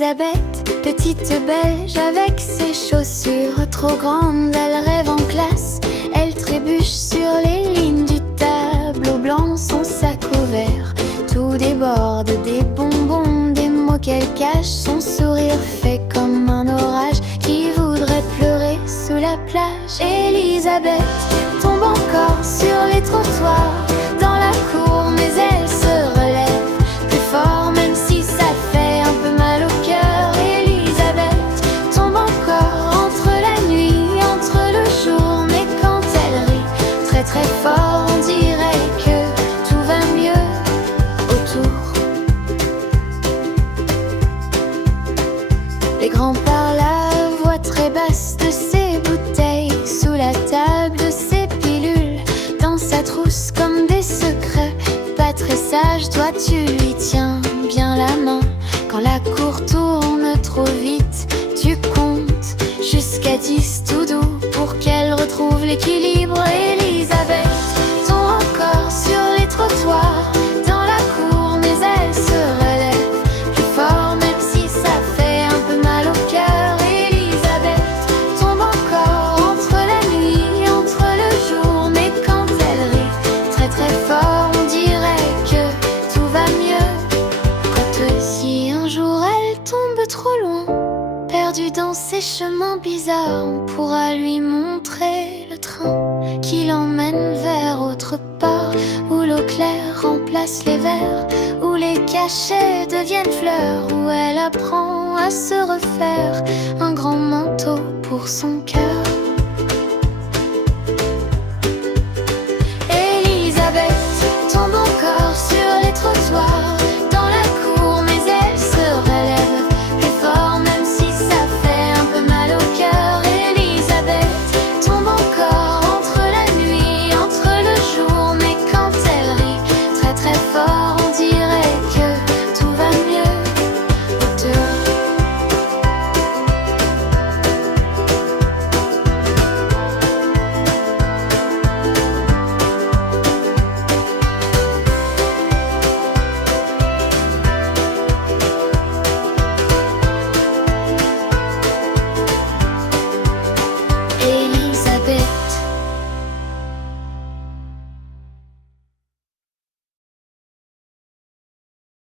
Elisabeth, petite belge avec ses chaussures trop grandes, elle rêve en classe, elle trébuche sur les lignes du tableau blanc, son sac ouvert, tout déborde, des bonbons, des mots qu'elle cache, son sourire fait comme un orage qui voudrait pleurer sous la plage. Elisabeth tombe encore sur les trottoirs, dans la cour, mais elle se relève plus fort, même si ça fait un peu mal au cœur. Elisabeth tombe encore entre la nuit, entre le jour, mais quand elle rit très très fort, on dirait que tout va mieux autour. Les grands parlent à voix très basse de ses bouteilles, sous la table de ses pilules, dans sa trousse comme des secrets. Pas très sage, toi tu lui tiens bien la main. Quand la cour tourne trop vite, tu comptes jusqu'à 10 tout doux pour qu'elle retrouve l'équilibre. Elisabeth tombe encore sur les trottoirs, dans la cour, mais elle se relève plus fort, même si ça fait un peu mal au cœur. Elisabeth tombe encore entre la nuit, entre le jour, mais quand elle rit très très fort, on dirait que tout va mieux. Quand si un jour elle tombe trop loin, perdue dans ces chemins bizarres, on pourra lui montrer le train qui l'emmène vers autre part, où l'eau claire remplace les vers, où les cachets deviennent fleurs, où elle apprend à se refaire un grand manteau pour son cœur.